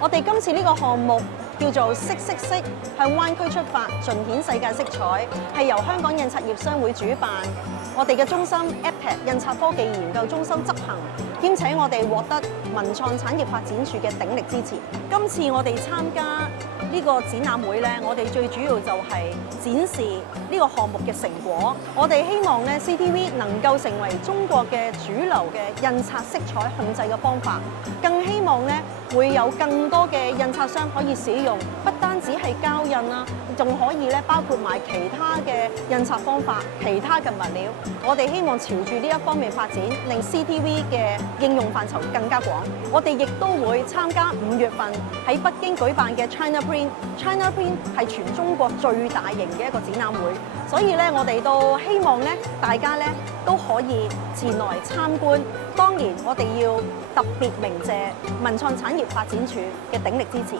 我哋今次呢個項目叫做色色色，向灣區出發，盡顯世界色彩，係由香港印刷業商會主辦，我哋嘅中心 APEC 印刷科技研究中心執行，兼且我哋獲得文創產業發展處嘅鼎力支持。今次我哋參加呢個展覽會咧，我哋最主要就係展示呢個項目嘅成果。我哋希望咧 CTV 能夠成為中國嘅主流嘅印刷色彩控制嘅方法，更希望咧會有更多嘅印刷商可以使用，不單止係膠印啦，仲可以咧包括埋其他嘅印刷方法、其他嘅物料。我哋希望朝住呢一方面發展，令 CTV 嘅應用範疇更加廣。我哋亦都會參加5月份喺北京舉辦嘅 China Print。China Print 係全中國最大型嘅一個展覽會，所以咧我哋都希望咧大家咧都可以前來參觀。當然，我哋要特別鳴謝文創產業發展處嘅鼎力支持。